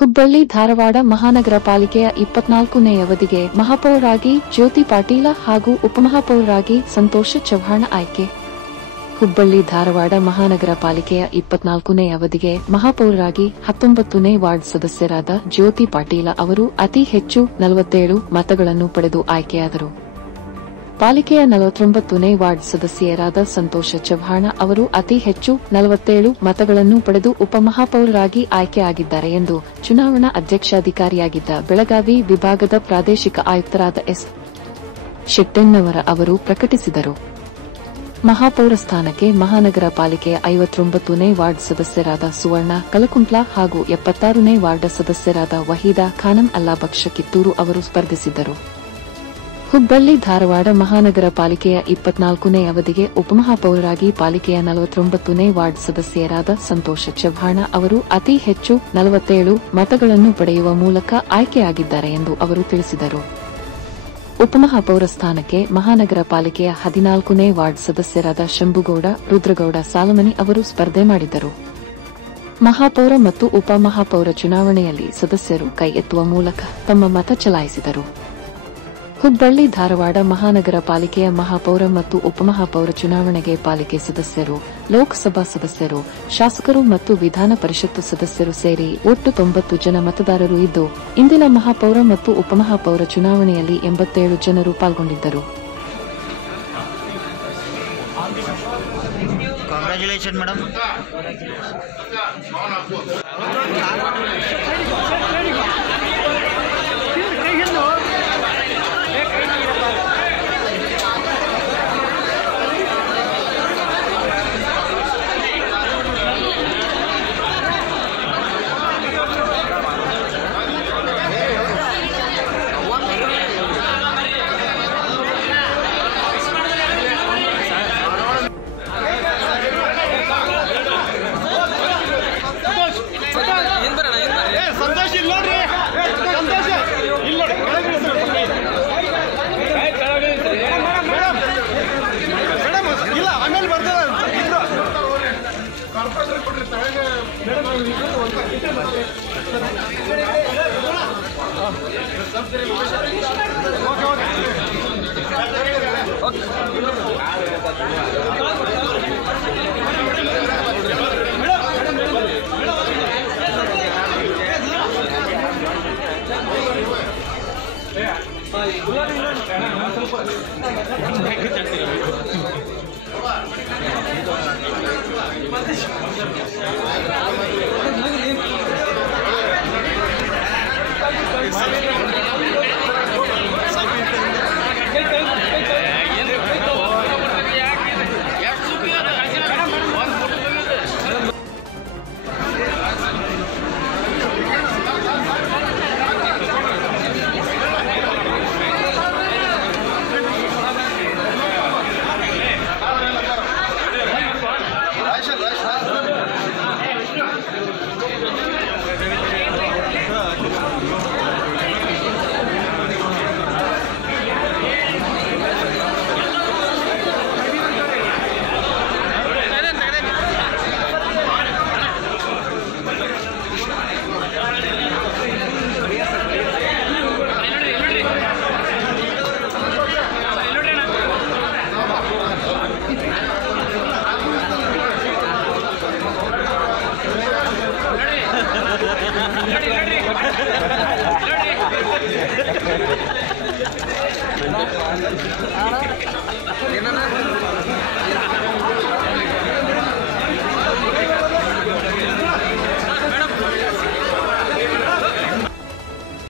ಹುಬ್ಬಳ್ಳಿ ಧಾರವಾಡ ಮಹಾನಗರ ಪಾಲಿಕೆಯ 24ನೇ ಅವಧಿಗೆ ಮಹಾಪೌರರಾಗಿ ಜ್ಯೋತಿ ಪಾಟೀಲ ಹಾಗೂ ಉಪಮಹಾಪೌರರಾಗಿ ಸಂತೋಷ ಚವ್ಹಾಣ ಆಯ್ಕೆ. ಹುಬ್ಬಳ್ಳಿ ಧಾರವಾಡ ಮಹಾನಗರ ಪಾಲಿಕೆಯ 24ನೇ ಅವಧಿಗೆ ಮಹಾಪೌರರಾಗಿ 19ನೇ ವಾರ್ಡ್ ಸದಸ್ಯರಾದ ಜ್ಯೋತಿ ಪಾಟೀಲ ಅವರು ಅತಿ ಹೆಚ್ಚು 47 ಮತಗಳನ್ನು ಪಡೆದು ಆಯ್ಕೆಯಾದರು. ಪಾಲಿಕೆಯ 49ನೇ ವಾರ್ಡ್ ಸದಸ್ಯರಾದ ಸಂತೋಷ ಚವ್ಹಾಣ ಅವರು ಅತಿ ಹೆಚ್ಚು 47 ಮತಗಳನ್ನು ಪಡೆದು ಉಪಮಹಾಪೌರರಾಗಿ ಆಯ್ಕೆಯಾಗಿದ್ದಾರೆ ಎಂದು ಚುನಾವಣಾ ಅಧ್ಯಕ್ಷಾಧಿಕಾರಿಯಾಗಿದ್ದ ಬೆಳಗಾವಿ ವಿಭಾಗದ ಪ್ರಾದೇಶಿಕ ಆಯುಕ್ತರಾದ ಎಸ್. ಶೆಟ್ಟೆಣ್ಣವರ ಅವರು ಪ್ರಕಟಿಸಿದರು. ಮಹಾಪೌರ ಸ್ಥಾನಕ್ಕೆ ಮಹಾನಗರ ಪಾಲಿಕೆಯ 59ನೇ ವಾರ್ಡ್ ಸದಸ್ಯರಾದ ಸುವರ್ಣ ಕಲಕುಂಟ್ಲ ಹಾಗೂ 76ನೇ ವಾರ್ಡ್ ಸದಸ್ಯರಾದ ವಹೀದಾ ಖಾನಂ ಅಲ್ಲಾಬಕ್ಷ ಕಿತ್ತೂರು ಅವರು ಸ್ಪರ್ಧಿಸಿದ್ದರು. ಹುಬ್ಬಳ್ಳಿ ಧಾರವಾಡ ಮಹಾನಗರ ಪಾಲಿಕೆಯ 24ನೇ ಅವಧಿಗೆ ಉಪಮಹಾಪೌರರಾಗಿ ಪಾಲಿಕೆಯ 49ನೇ ವಾರ್ಡ್ ಸದಸ್ಯರಾದ ಸಂತೋಷ ಚವ್ಹಾಣ ಅವರು ಅತಿ ಹೆಚ್ಚು 47 ಮತಗಳನ್ನು ಪಡೆಯುವ ಮೂಲಕ ಆಯ್ಕೆಯಾಗಿದ್ದಾರೆ ಎಂದು ಅವರು ತಿಳಿಸಿದರು. ಉಪಮಹಾಪೌರ ಸ್ಥಾನಕ್ಕೆ ಮಹಾನಗರ ಪಾಲಿಕೆಯ 14ನೇ ವಾರ್ಡ್ ಸದಸ್ಯರಾದ ಶಂಭುಗೌಡ ರುದ್ರಗೌಡ ಸಾಲಮನಿ ಅವರು ಸ್ಪರ್ಧೆ ಮಾಡಿದ್ದರು. ಮಹಾಪೌರ ಮತ್ತು ಉಪಮಹಾಪೌರ ಚುನಾವಣೆಯಲ್ಲಿ ಸದಸ್ಯರು ಕೈ ಎತ್ತುವ ಮೂಲಕ ತಮ್ಮ ಮತ ಚಲಾಯಿಸಿದರು. ಹುಬ್ಬಳ್ಳಿ ಧಾರವಾಡ ಮಹಾನಗರ ಪಾಲಿಕೆಯ ಮಹಾಪೌರ ಮತ್ತು ಉಪಮಹಾಪೌರ ಚುನಾವಣೆಗೆ ಪಾಲಿಕೆ ಸದಸ್ಯರು, ಲೋಕಸಭಾ ಸದಸ್ಯರು, ಶಾಸಕರು ಮತ್ತು ವಿಧಾನ ಪರಿಷತ್ತು ಸದಸ್ಯರು ಸೇರಿ ಒಟ್ಟು 90 ಜನ ಮತದಾರರು ಇದ್ದು, ಇಂದಿನ ಮಹಾಪೌರ ಮತ್ತು ಉಪಮಹಾಪೌರ ಚುನಾವಣೆಯಲ್ಲಿ 87 ಜನರು ಪಾಲ್ಗೊಂಡಿದ್ದರು. Congratulation madam. Ready.